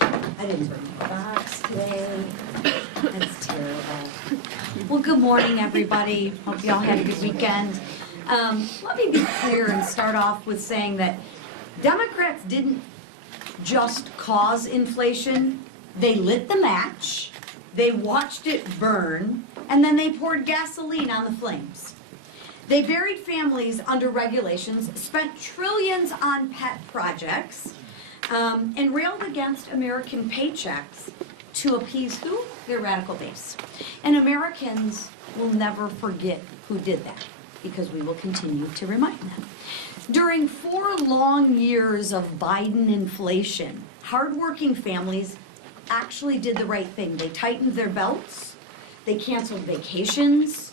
I didn't bring my box today. That's terrible. Well, good morning, everybody. Hope you all had a good weekend. Let me be clear and start off with saying that Democrats didn't just cause inflation. They lit the match, they watched it burn, and then they poured gasoline on the flames. They buried families under regulations, spent trillions on pet projects, and railed against American paychecks to appease who? Their radical base. And Americans will never forget who did that, because we will continue to remind them. During 4 long years of Biden inflation, hardworking families actually did the right thing. They tightened their belts, they canceled vacations,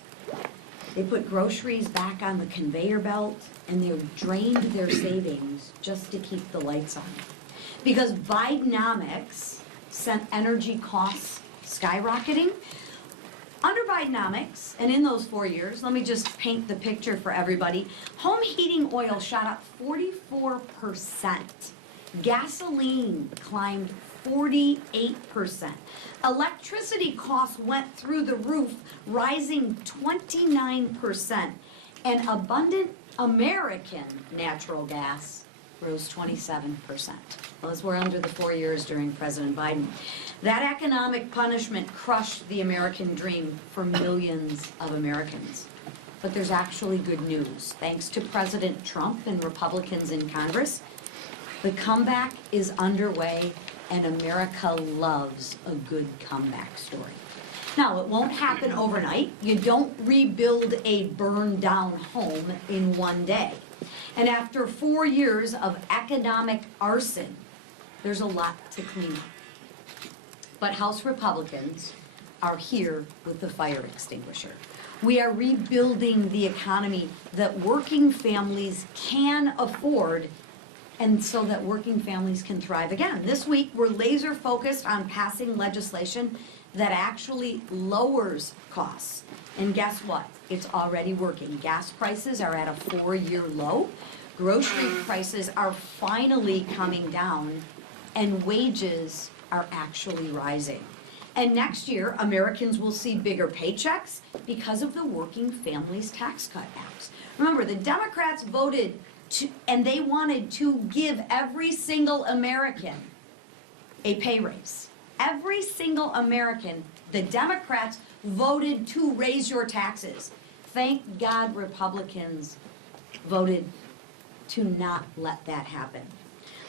they put groceries back on the conveyor belt, and they drained their savings just to keep the lights on. Because Bidenomics sent energy costs skyrocketing. Under Bidenomics, and in those 4 years, let me just paint the picture for everybody. Home heating oil shot up 44%. Gasoline climbed 48%. Electricity costs went through the roof, rising 29%. And abundant American natural gas rose 27%. Those were under the 4 years during President Biden. That economic punishment crushed the American dream for millions of Americans. But there's actually good news. Thanks to President Trump and Republicans in Congress, the comeback is underway, and America loves a good comeback story. Now, it won't happen overnight. You don't rebuild a burned down home in one day. And after 4 years of economic arson, there's a lot to clean up. But House Republicans are here with the fire extinguisher. We are rebuilding the economy that working families can afford, and so that working families can thrive again. This week, we're laser focused on passing legislation that actually lowers costs. And guess what? It's already working. Gas prices are at a 4-year low. Grocery prices are finally coming down, and wages are actually rising. And next year, Americans will see bigger paychecks because of the Working Families Tax Cut Acts. Remember, the Democrats voted and they wanted to give every single American a pay raise. Every single American, the Democrats voted to raise your taxes. Thank God Republicans voted to not let that happen.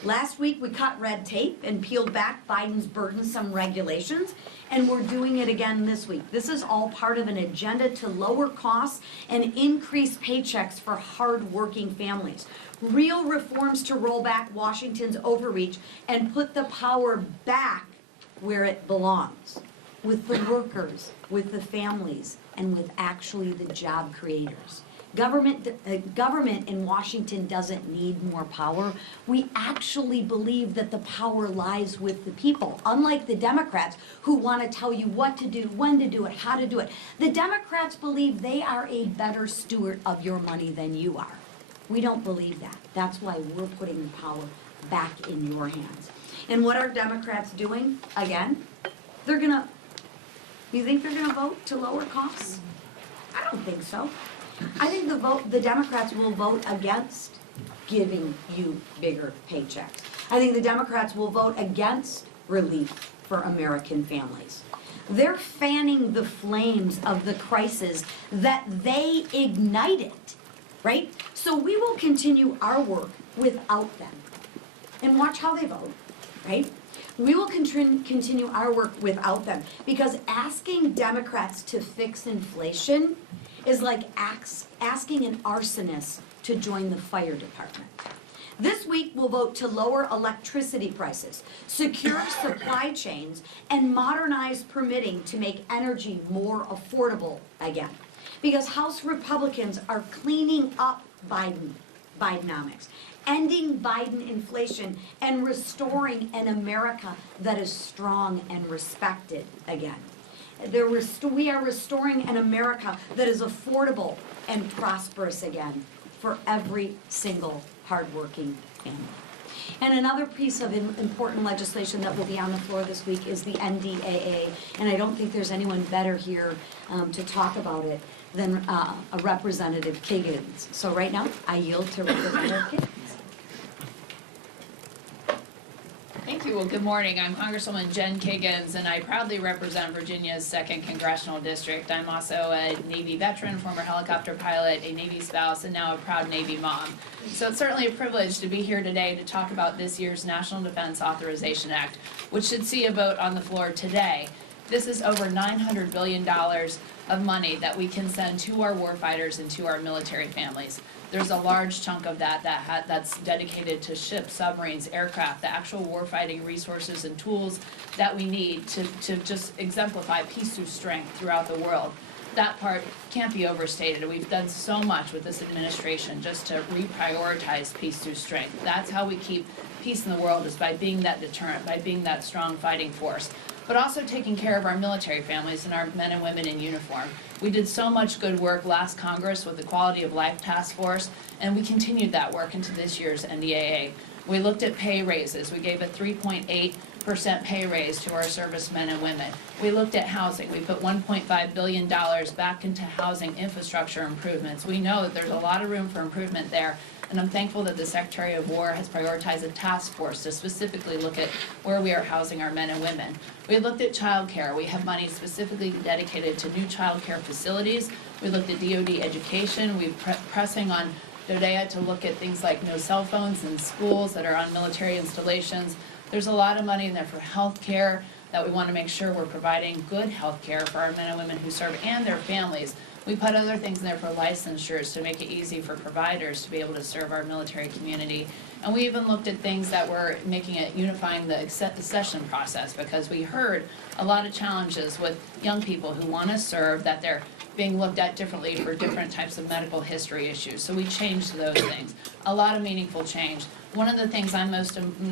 Last week, we cut red tape and peeled back Biden's burdensome regulations, and we're doing it again this week. This is all part of an agenda to lower costs and increase paychecks for hard-working families. Real reforms to roll back Washington's overreach and put the power back where it belongs, with the workers, with the families, and with actually the job creators. Government in Washington doesn't need more power. We actually believe that the power lies with the people, unlike the Democrats who want to tell you what to do, when to do it, how to do it. The Democrats believe they are a better steward of your money than you are. We don't believe that. That's why we're putting the power back in your hands. And what are Democrats doing? Again, you think they're gonna vote to lower costs? I don't think so. I think the Democrats will vote against giving you bigger paychecks. I think the Democrats will vote against relief for American families. They're fanning the flames of the crisis that they ignited, right? So we will continue our work without them. And watch how they vote, right? We will continue our work without them, because asking Democrats to fix inflation is like asking an arsonist to join the fire department. This week, we'll vote to lower electricity prices, secure supply chains, and modernize permitting to make energy more affordable again. Because House Republicans are cleaning up Bidenomics, ending Biden inflation, and restoring an America that is strong and respected again. We are restoring an America that is affordable and prosperous again for every single hardworking family. And another piece of important legislation that will be on the floor this week is the NDAA, and I don't think there's anyone better here to talk about it than a Representative Kiggins. So right now, I yield to Representative Kiggins. Thank you. Well, good morning. I'm Congresswoman Jen Kiggins, and I proudly represent Virginia's 2nd Congressional District. I'm also a Navy veteran, former helicopter pilot, a Navy spouse, and now a proud Navy mom. So it's certainly a privilege to be here today to talk about this year's National Defense Authorization Act, which should see a vote on the floor today. This is over $900 billion of money that we can send to our warfighters and to our military families. There's a large chunk of that's dedicated to ships, submarines, aircraft, the actual warfighting resources and tools that we need to just exemplify peace through strength throughout the world. That part can't be overstated. We've done so much with this administration just to reprioritize peace through strength. That's how we keep peace in the world, is by being that deterrent, by being that strong fighting force, but also taking care of our military families and our men and women in uniform. We did so much good work last Congress with the Quality of Life Task Force, and we continued that work into this year's NDAA. We looked at pay raises. We gave a 3.8% pay raise to our servicemen and women. We looked at housing. We put $1.5 billion back into housing infrastructure improvements. We know that there's a lot of room for improvement there, and I'm thankful that the Secretary of War has prioritized a task force to specifically look at where we are housing our men and women. We looked at child care. We have money specifically dedicated to new child care facilities. We looked at DoD education. We're pressing on DODEA to look at things like no cell phones in schools that are on military installations. There's a lot of money in there for health care, that we want to make sure we're providing good health care for our men and women who serve and their families. We put other things in there for licensures to make it easy for providers to be able to serve our military community. And we even looked at things that were making it unifying the accession process, because we heard a lot of challenges with young people who want to serve, that they're being looked at differently for different types of medical history issues. So we changed those things. A lot of meaningful change. One of the things I'm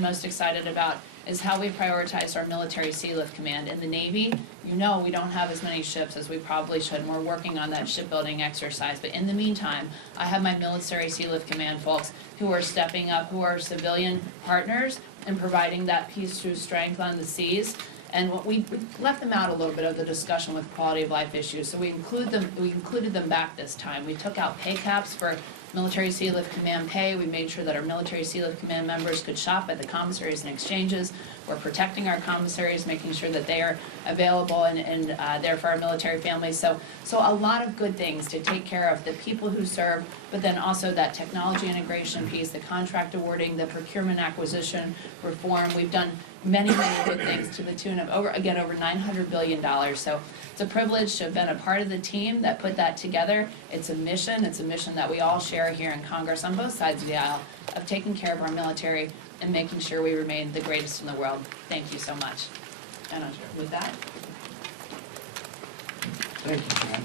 most excited about is how we prioritize our military Sea Lift Command. In the Navy, you know we don't have as many ships as we probably should, and we're working on that shipbuilding exercise. But in the meantime, I have my military Sea Lift Command folks who are stepping up, who are civilian partners and providing that peace through strength on the seas. And what we left them out a little bit of the discussion with quality of life issues, so we included them back this time. We took out pay caps for military Sea Lift Command pay. We made sure that our military Sea Lift Command members could shop at the commissaries and exchanges. We're protecting our commissaries, making sure that they are available and there for our military families. So a lot of good things to take care of the people who serve, but then also that technology integration piece, the contract awarding, the procurement acquisition reform. We've done many, many good things to the tune of over $900 billion. So it's a privilege to have been a part of the team that put that together. It's a mission that we all share here in Congress on both sides of the aisle, of taking care of our military and making sure we remain the greatest in the world. Thank you so much. And with that. Thank you, Jen.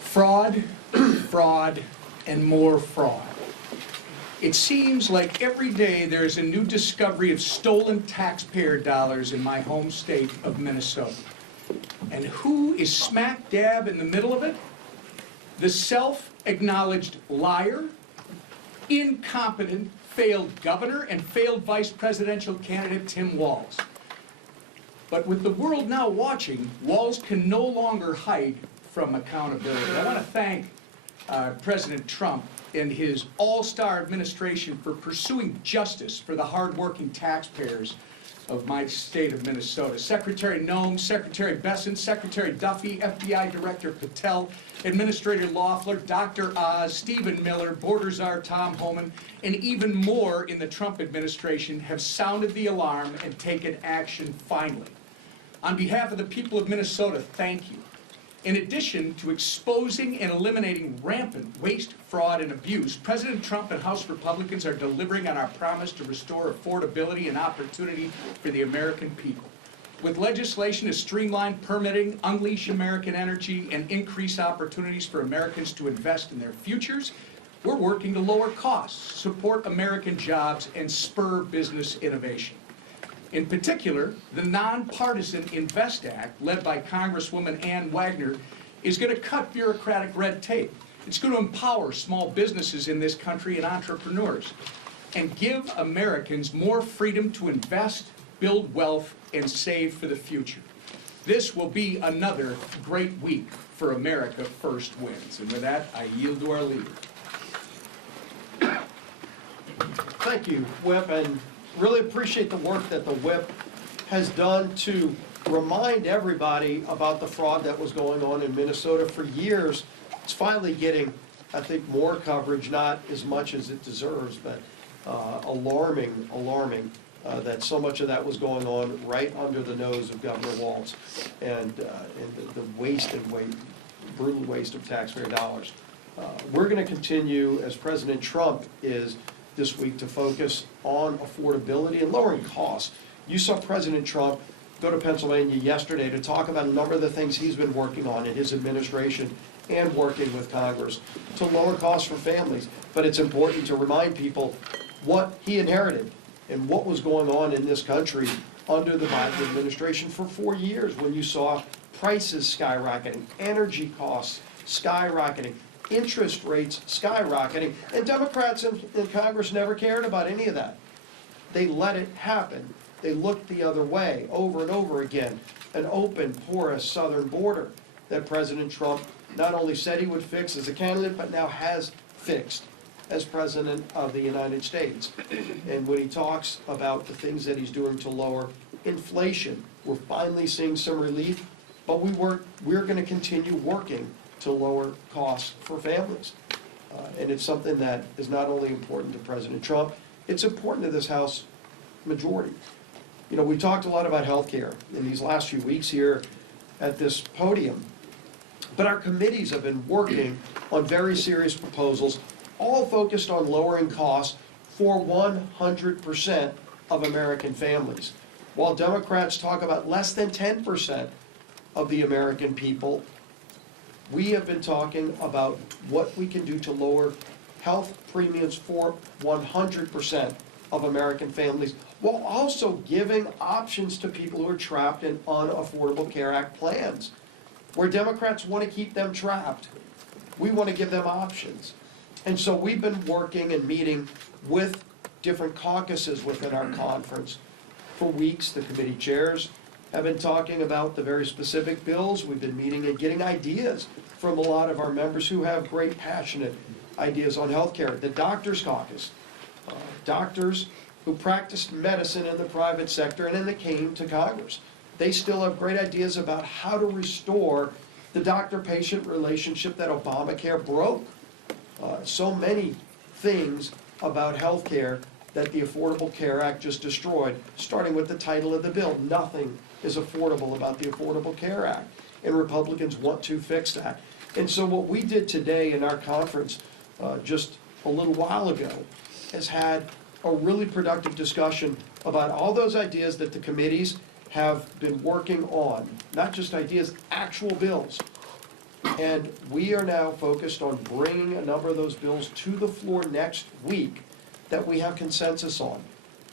Fraud, fraud, and more fraud. It seems like every day there's a new discovery of stolen taxpayer dollars in my home state of Minnesota. And who is smack dab in the middle of it? The self-acknowledged liar, incompetent, failed governor, and failed vice presidential candidate Tim Walz. But with the world now watching, Walz can no longer hide from accountability. I want to thank President Trump and his all-star administration for pursuing justice for the hard-working taxpayers of my state of Minnesota. Secretary Noem, Secretary Besson, Secretary Duffy, FBI Director Patel, Administrator Loeffler, Dr. Oz, Stephen Miller, Border Czar Tom Homan, and even more in the Trump administration have sounded the alarm and taken action finally. On behalf of the people of Minnesota, thank you. In addition to exposing and eliminating rampant waste, fraud, and abuse, President Trump and House Republicans are delivering on our promise to restore affordability and opportunity for the American people. With legislation to streamline permitting, unleash American energy, and increase opportunities for Americans to invest in their futures, we're working to lower costs, support American jobs, and spur business innovation. In particular, the nonpartisan INVEST Act, led by Congresswoman Ann Wagner, is going to cut bureaucratic red tape. It's going to empower small businesses in this country and entrepreneurs. and give Americans more freedom to invest, build wealth, and save for the future. This will be another great week for America First Wins. And with that, I yield to our leader. Thank you, Whip, and really appreciate the work that the Whip has done to remind everybody about the fraud that was going on in Minnesota for years. It's finally getting, I think, more coverage, not as much as it deserves, but alarming that so much of that was going on right under the nose of Governor Walz, and the brutal waste of taxpayer dollars. We're going to continue, as President Trump is this week, to focus on affordability and lowering costs. You saw President Trump go to Pennsylvania yesterday to talk about a number of the things he's been working on in his administration and working with Congress to lower costs for families. But it's important to remind people what he inherited and what was going on in this country under the Biden administration for 4 years, when you saw prices skyrocketing, energy costs skyrocketing, interest rates skyrocketing, and Democrats in Congress never cared about any of that. They let it happen. They looked the other way over and over again. An open, porous southern border that President Trump not only said he would fix as a candidate, but now has fixed as President of the United States. And when he talks about the things that he's doing to lower inflation, we're finally seeing some relief, but we're going to continue working to lower costs for families. And it's something that is not only important to President Trump, it's important to this House majority. You know, we talked a lot about health care in these last few weeks here at this podium, but our committees have been working on very serious proposals, all focused on lowering costs for 100% of American families. While Democrats talk about less than 10% of the American people, we have been talking about what we can do to lower health premiums for 100% of American families, while also giving options to people who are trapped in unaffordable Care Act plans. Where Democrats want to keep them trapped, we want to give them options. And so we've been working and meeting with different caucuses within our conference for weeks. The committee chairs have been talking about the very specific bills. We've been meeting and getting ideas from a lot of our members who have great, passionate ideas on health care. The Doctors Caucus, doctors who practiced medicine in the private sector and then they came to Congress. They still have great ideas about how to restore the doctor-patient relationship that Obamacare broke. So many things about health care that the Affordable Care Act just destroyed, starting with the title of the bill. Nothing is affordable about the Affordable Care Act, and Republicans want to fix that. And so what we did today in our conference just a little while ago has had a really productive discussion about all those ideas that the committees have been working on, not just ideas, actual bills. And we are now focused on bringing a number of those bills to the floor next week that we have consensus on.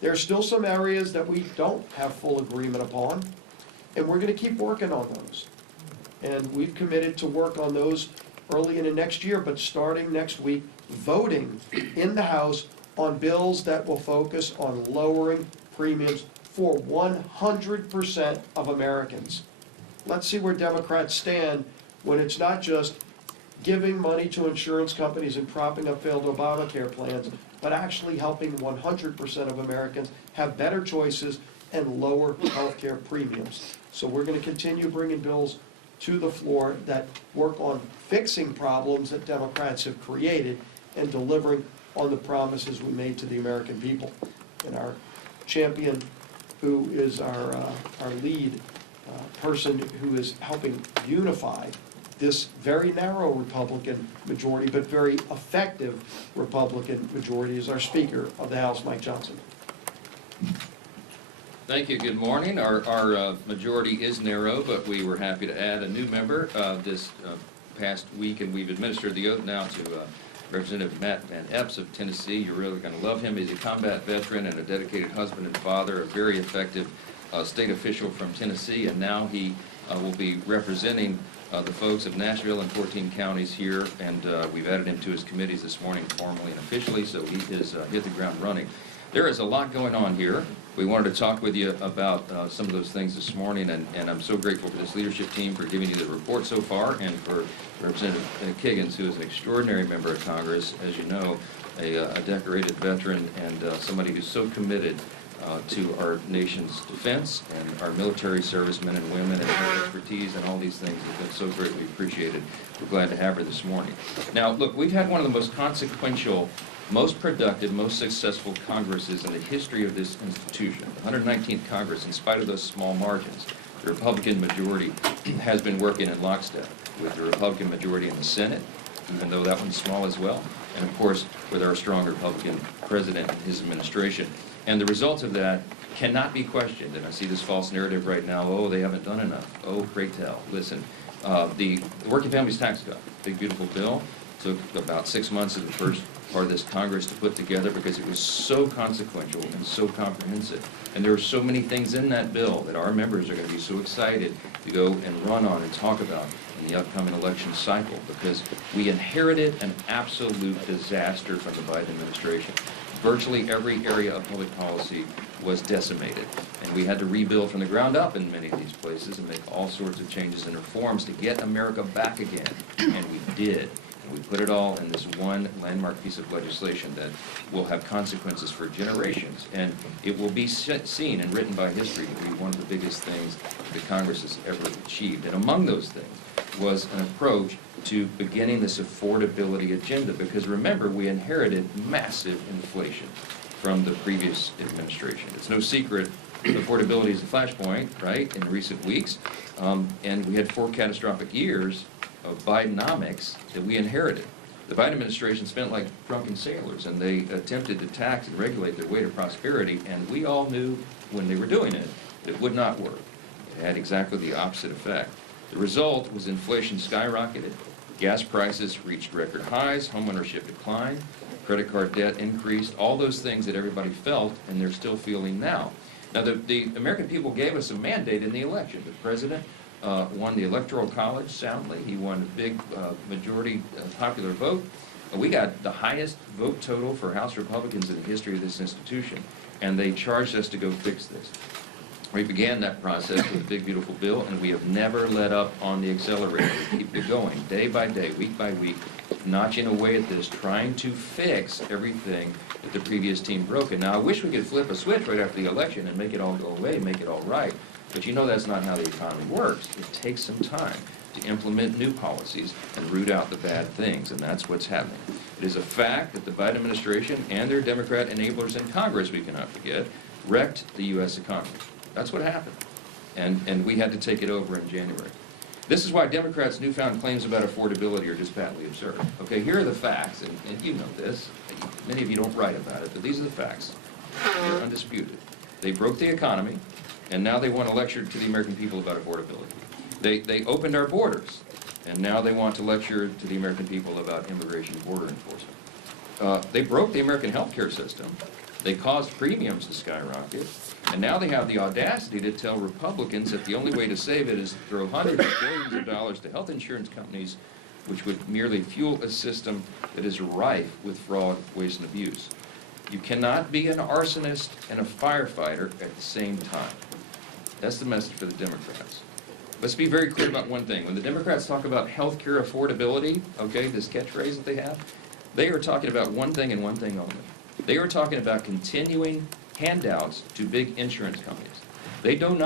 There are still some areas that we don't have full agreement upon, and we're going to keep working on those. And we've committed to work on those early into next year, but starting next week, voting in the House on bills that will focus on lowering premiums for 100% of Americans. Let's see where Democrats stand when it's not just giving money to insurance companies and propping up failed Obamacare plans, but actually helping 100% of Americans have better choices and lower health care premiums. So we're going to continue bringing bills to the floor that work on fixing problems that Democrats have created and delivering on the promises we made to the American people. And our champion, who is our lead person who is helping unify this very narrow Republican majority, but very effective Republican majority, is our Speaker of the House, Mike Johnson. Thank you. Good morning. Our majority is narrow, but we were happy to add a new member this past week, and we've administered the oath now to Representative Matt Van Epps of Tennessee. You're really going to love him. He's a combat veteran and a dedicated husband and father, a very effective state official from Tennessee, and now he will be representing the folks of Nashville and 14 counties here, and we've added him to his committees this morning formally and officially, so he has hit the ground running. There is a lot going on here. We wanted to talk with you about some of those things this morning, and I'm so grateful for this leadership team for giving you the report so far, and for Representative Kiggins, who is an extraordinary member of Congress, as you know, a decorated veteran, and somebody who's so committed to our nation's defense and our military servicemen and women, and her expertise and all these things have been so greatly appreciated. We're glad to have her this morning. Now, look, we've had one of the most consequential, most productive, most successful Congresses in the history of this institution. The 119th Congress, in spite of those small margins, the Republican majority has been working in lockstep with the Republican majority in the Senate, even though that one's small as well, and of course with our strong Republican president and his administration. And the results of that cannot be questioned. And I see this false narrative right now, oh, they haven't done enough. Oh, pray tell. Listen, the Working Families Tax Cut, big beautiful bill, took about 6 months of the first part of this Congress to put together because it was so consequential and so comprehensive. And there are so many things in that bill that our members are going to be so excited to go and run on and talk about in the upcoming election cycle, because we inherited an absolute disaster from the Biden administration. Virtually every area of public policy was decimated, and we had to rebuild from the ground up in many of these places and make all sorts of changes and reforms to get America back again, and we did. And we put it all in this one landmark piece of legislation that will have consequences for generations, and it will be seen and written by history to be one of the biggest things that Congress has ever achieved. And among those things was an approach to beginning this affordability agenda, because remember, we inherited massive inflation from the previous administration. It's no secret affordability is a flashpoint, right, in recent weeks, and we had 4 catastrophic years of Bidenomics that we inherited. The Biden administration spent like drunken sailors, and they attempted to tax and regulate their way to prosperity, and we all knew when they were doing it, it would not work. It had exactly the opposite effect. The result was inflation skyrocketed, gas prices reached record highs, homeownership declined, credit card debt increased, all those things that everybody felt and they're still feeling now. Now, the American people gave us a mandate in the election. The president won the Electoral College soundly. He won a big majority popular vote. We got the highest vote total for House Republicans in the history of this institution, and they charged us to go fix this. We began that process with a big, beautiful bill, and we have never let up on the accelerator. We keep it going, day by day, week by week, notching away at this, trying to fix everything that the previous team broke. And now, I wish we could flip a switch right after the election and make it all go away, make it all right. But you know that's not how the economy works. It takes some time to implement new policies and root out the bad things, and that's what's happening. It is a fact that the Biden administration and their Democrat enablers in Congress, we cannot forget, wrecked the U.S. economy. That's what happened, and we had to take it over in January. This is why Democrats' newfound claims about affordability are just patently absurd. Okay, here are the facts, and you know this. Many of you don't write about it, but these are the facts. They're undisputed. They broke the economy, and now they want to lecture to the American people about affordability. They opened our borders, and now they want to lecture to the American people about immigration and border enforcement. They broke the American healthcare system. They caused premiums to skyrocket, and now they have the audacity to tell Republicans that the only way to save it is to throw hundreds of billions of dollars to health insurance companies, which would merely fuel a system that is rife with fraud, waste, and abuse. You cannot be an arsonist and a firefighter at the same time. That's the message for the Democrats. Let's be very clear about one thing. When the Democrats talk about health care affordability, okay, this catchphrase that they have, they are talking about one thing and one thing only. They are talking about continuing handouts to big insurance companies. They have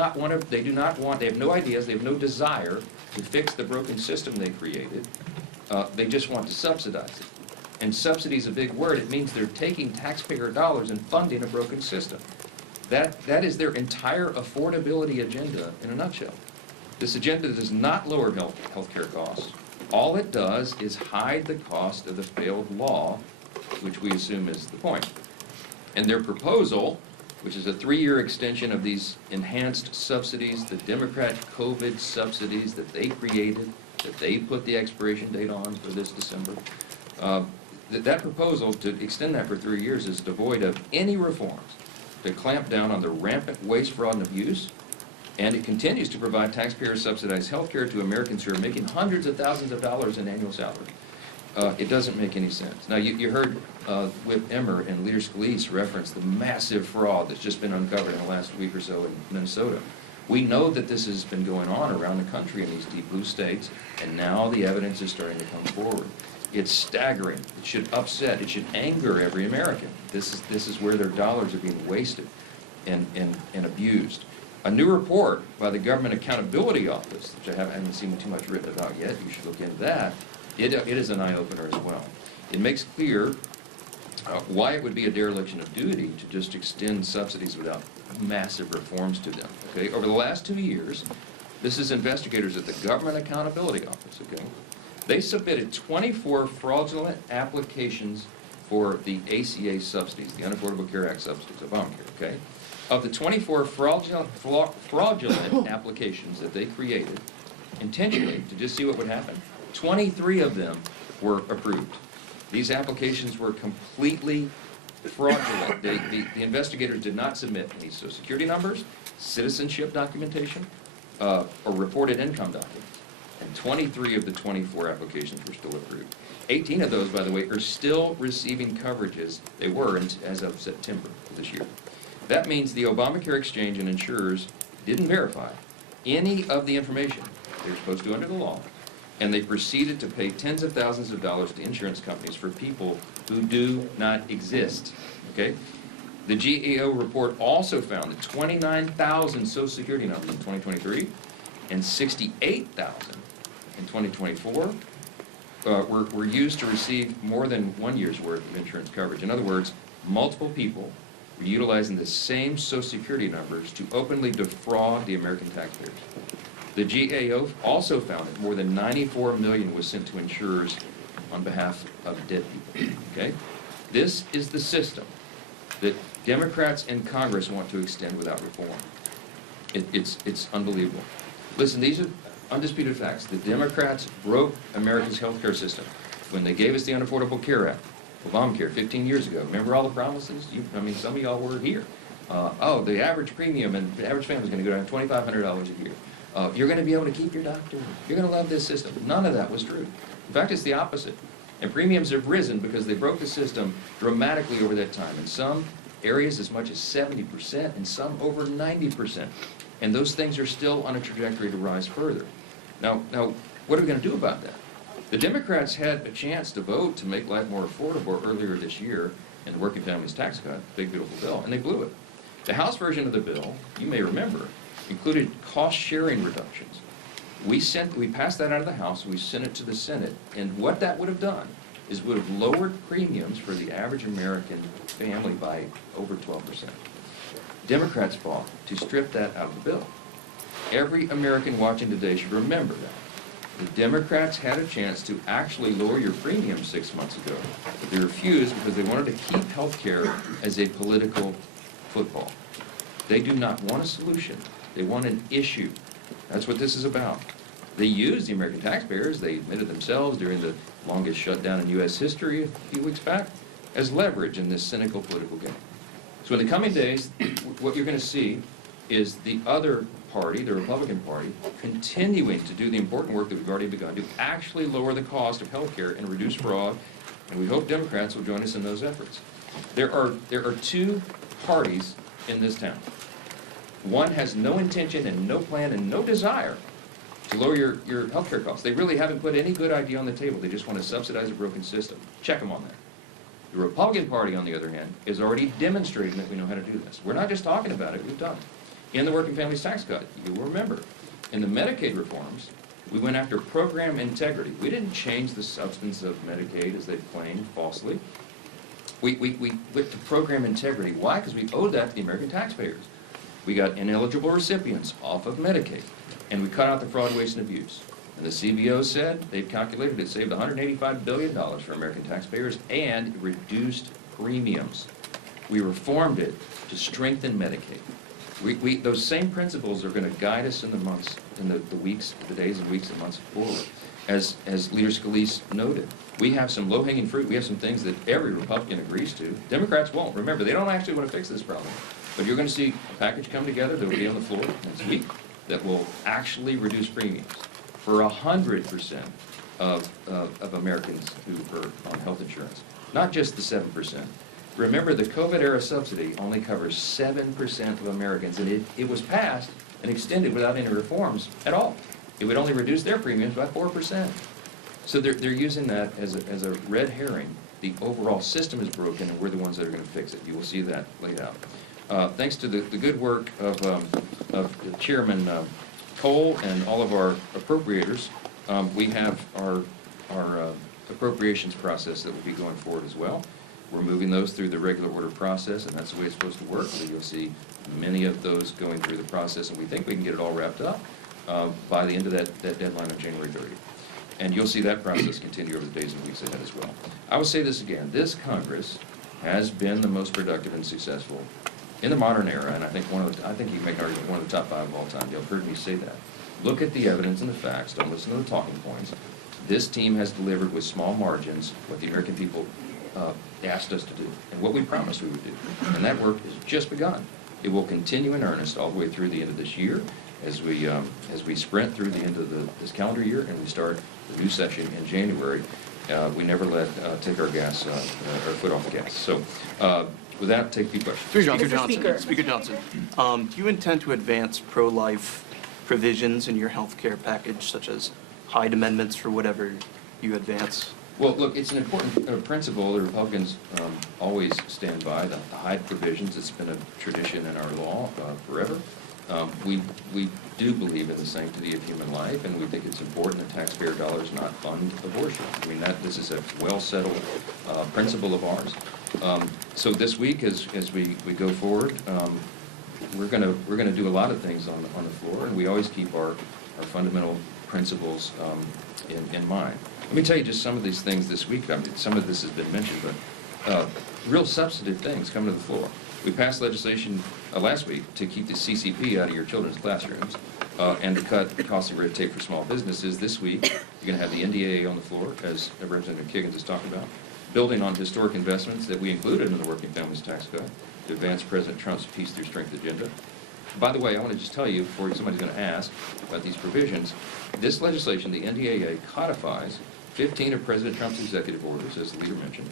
no ideas, they have no desire to fix the broken system they created. They just want to subsidize it. And subsidy is a big word. It means they're taking taxpayer dollars and funding a broken system. That is their entire affordability agenda in a nutshell. This agenda does not lower health care costs. All it does is hide the cost of the failed law, which we assume is the point. And their proposal, which is a 3-year extension of these enhanced subsidies, the Democrat COVID subsidies that they created, that they put the expiration date on for this December, that proposal to extend that for 3 years is devoid of any reforms to clamp down on the rampant waste, fraud, and abuse And it continues to provide taxpayer-subsidized health care to Americans who are making hundreds of thousands of dollars in annual salary. It doesn't make any sense. Now, you heard Whip Emmer and Leader Scalise reference the massive fraud that's just been uncovered in the last week or so in Minnesota. We know that this has been going on around the country in these deep blue states, and now the evidence is starting to come forward. It's staggering. It should upset. It should anger every American. This is where their dollars are being wasted and abused. A new report by the Government Accountability Office, which I haven't seen too much written about yet, you should look into that. It is an eye-opener as well. It makes clear why it would be a dereliction of duty to just extend subsidies without massive reforms to them. Okay, over the last 2 years, this is investigators at the Government Accountability Office. Okay, they submitted 24 fraudulent applications for the ACA subsidies, the Unaffordable Care Act subsidies, Obamacare. Okay, of the 24 fraudulent applications that they created intentionally to just see what would happen, 23 of them were approved. These applications were completely fraudulent. The investigators did not submit any Social Security numbers, citizenship documentation, or reported income documents. And 23 of the 24 applications were still approved. 18 of those, by the way, are still receiving coverages they were as of September of this year. That means the Obamacare exchange and insurers didn't verify any of the information they were supposed to under the law, and they proceeded to pay tens of thousands of dollars to insurance companies for people who do not exist, okay? The GAO report also found that 29,000 Social Security numbers in 2023 and 68,000 in 2024 were used to receive more than 1 year's worth of insurance coverage. In other words, multiple people were utilizing the same Social Security numbers to openly defraud the American taxpayers. The GAO also found that more than $94 million was sent to insurers on behalf of dead people, okay? This is the system that Democrats in Congress want to extend without reform. It's unbelievable. Listen, these are undisputed facts. The Democrats broke America's health care system when they gave us the Unaffordable Care Act, Obamacare, 15 years ago. Remember all the promises? Some of y'all were here. The average premium and the average family is going to go down $2,500 a year. You're going to be able to keep your doctor. You're going to love this system. None of that was true. In fact, it's the opposite. And premiums have risen because they broke the system dramatically over that time. In some areas, as much as 70%, and some over 90%. And those things are still on a trajectory to rise further. Now, what are we going to do about that? The Democrats had a chance to vote to make life more affordable earlier this year in the Working Families Tax Cut, big beautiful bill, and they blew it. The House version of the bill, you may remember, included cost-sharing reductions. We passed that out of the House, we sent it to the Senate, and what that would have done is would have lowered premiums for the average American family by over 12%. Democrats fought to strip that out of the bill. Every American watching today should remember that. The Democrats had a chance to actually lower your premium 6 months ago, but they refused because they wanted to keep health care as a political football. They do not want a solution. They want an issue. That's what this is about. They used the American taxpayers, they admitted themselves during the longest shutdown in U.S. history a few weeks back, as leverage in this cynical political game. So in the coming days, what you're going to see is the other party, the Republican Party, continuing to do the important work that we've already begun to actually lower the cost of health care and reduce fraud, and we hope Democrats will join us in those efforts. There are two parties in this town. One has no intention and no plan and no desire to lower your health care costs. They really haven't put any good idea on the table. They just want to subsidize a broken system. Check them on that. The Republican Party, on the other hand, is already demonstrating that we know how to do this. We're not just talking about it, we've done it. In the Working Families Tax Cut, you will remember, in the Medicaid reforms, we went after program integrity. We didn't change the substance of Medicaid, as they've claimed falsely. We went to program integrity. Why? Because we owed that to the American taxpayers. We got ineligible recipients off of Medicaid, and we cut out the fraud, waste, and abuse. And the CBO said they've calculated it saved $185 billion for American taxpayers and reduced premiums. We reformed it to strengthen Medicaid. Those same principles are going to guide us in the months, in the weeks, the days and weeks and months forward. As Leader Scalise noted, we have some low-hanging fruit. We have some things that every Republican agrees to. Democrats won't. Remember, they don't actually want to fix this problem. But you're going to see a package come together that will be on the floor next week. that will actually reduce premiums for 100% of Americans who are on health insurance, not just the 7%. Remember, the COVID-era subsidy only covers 7% of Americans, and it was passed and extended without any reforms at all. It would only reduce their premiums by 4%. So they're using that as a red herring. The overall system is broken, and we're the ones that are going to fix it. You will see that laid out. Thanks to the good work of Chairman Cole and all of our appropriators, we have our appropriations process that will be going forward as well. We're moving those through the regular order process, and that's the way it's supposed to work. So you'll see many of those going through the process, and we think we can get it all wrapped up by the end of that deadline on January 30th. And you'll see that process continue over the days and weeks ahead as well. I will say this again, this Congress has been the most productive and successful in the modern era, and I think you can make an argument one of the top 5 of all time. You've heard me say that. Look at the evidence and the facts, don't listen to the talking points. This team has delivered with small margins what the American people asked us to do, and what we promised we would do. And that work has just begun. It will continue in earnest all the way through the end of this year as we sprint through the end of this calendar year and we start the new session in January. We never take our foot off the gas. So with that, take a few questions. Speaker Johnson, do you intend to advance pro-life provisions in your health care package, such as Hyde amendments for whatever you advance? Well, look, it's an important principle the Republicans always stand by, the Hyde provisions. It's been a tradition in our law forever. We do believe in the sanctity of human life, and we think it's important that taxpayer dollars not fund abortion. I mean, this is a well-settled principle of ours. So this week, as we go forward, we're gonna do a lot of things on the floor, and we always keep our fundamental principles in mind. Let me tell you just some of these things this week. I mean, some of this has been mentioned, but real substantive things coming to the floor. We passed legislation last week to keep the CCP out of your children's classrooms and to cut costly red tape for small businesses. This week, you're going to have the NDAA on the floor, as Representative Kiggins has talked about, building on historic investments that we included in the Working Families Tax Cut to advance President Trump's Peace Through Strength agenda. By the way, I want to just tell you, before somebody's going to ask about these provisions, this legislation, the NDAA, codifies 15 of President Trump's executive orders, as the leader mentioned,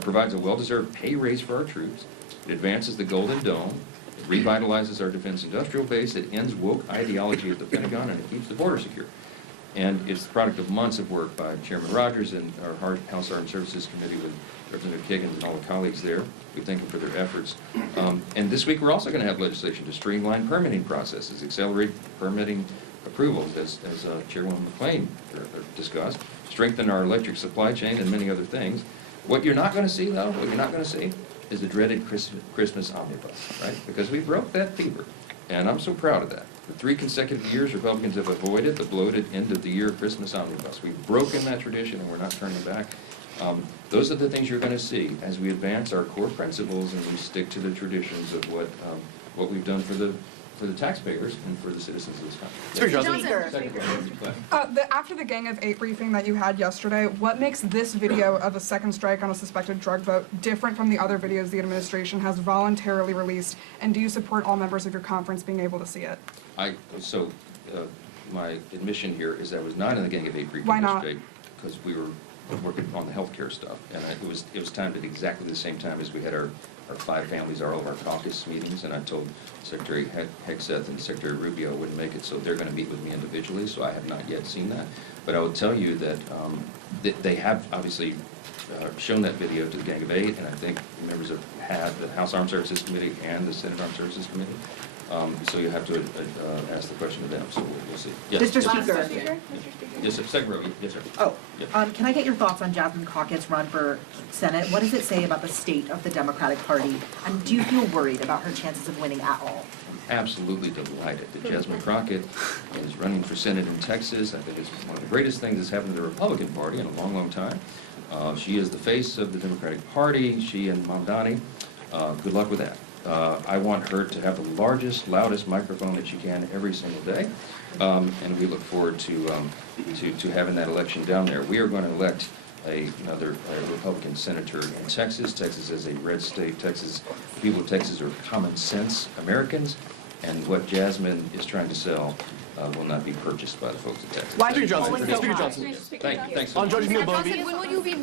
provides a well-deserved pay raise for our troops. It advances the Golden Dome. It revitalizes our defense industrial base. It ends woke ideology at the Pentagon, and it keeps the border secure. And it's the product of months of work by Chairman Rogers and our House Armed Services Committee with Representative Kiggins and all the colleagues there. We thank them for their efforts. And this week we're also going to have legislation to streamline permitting processes, accelerate permitting approvals, as Chairwoman McClain discussed, strengthen our electric supply chain, and many other things. What you're not going to see, though, is the dreaded Christmas omnibus, right? Because we broke that fever, and I'm so proud of that. For 3 consecutive years, Republicans have avoided the bloated end-of-the-year Christmas omnibus. We've broken that tradition, and we're not turning back. Those are the things you're going to see as we advance our core principles and we stick to the traditions of what we've done for the taxpayers and for the citizens of this country. After the Gang of 8 briefing that you had yesterday, what makes this video of a second strike on a suspected drug vote different from the other videos the administration has voluntarily released? And do you support all members of your conference being able to see it? My admission here is that I was not in the Gang of 8 briefing yesterday because we were working on the healthcare stuff, and it was timed at exactly the same time as we had our 5 families, all of our caucus meetings, and I told Secretary Hegseth and Secretary Rubio wouldn't make it, so they're going to meet with me individually, so I have not yet seen that. But I will tell you that they have obviously shown that video to the Gang of 8, and I think members have had the House Armed Services Committee and the Senate Armed Services Committee. So you have to ask the question of them, so we'll see. Yes. Mr. Speaker. Yes, sir. Second row. Yes, sir. Oh, Yep. can I get your thoughts on Jasmine Crockett's run for Senate? What does it say about the state of the Democratic Party? And do you feel worried about her chances of winning at all? Absolutely delighted that Jasmine Crockett is running for Senate in Texas. I think it's one of the greatest things that's happened to the Republican Party in a long, long time. She is the face of the Democratic Party, she and Mamdani. Good luck with that. I want her to have the largest, loudest microphone that she can every single day, and we look forward to having that election down there. We are going to elect another Republican senator in Texas. Texas is a red state. The people of Texas are common sense Americans, and what Jasmine is trying to sell will not be purchased by the folks of Texas. Why Speaker do you Johnson, always go Speaker high? Johnson. Thanks. On Georgia Meal Bogey. When will you be meeting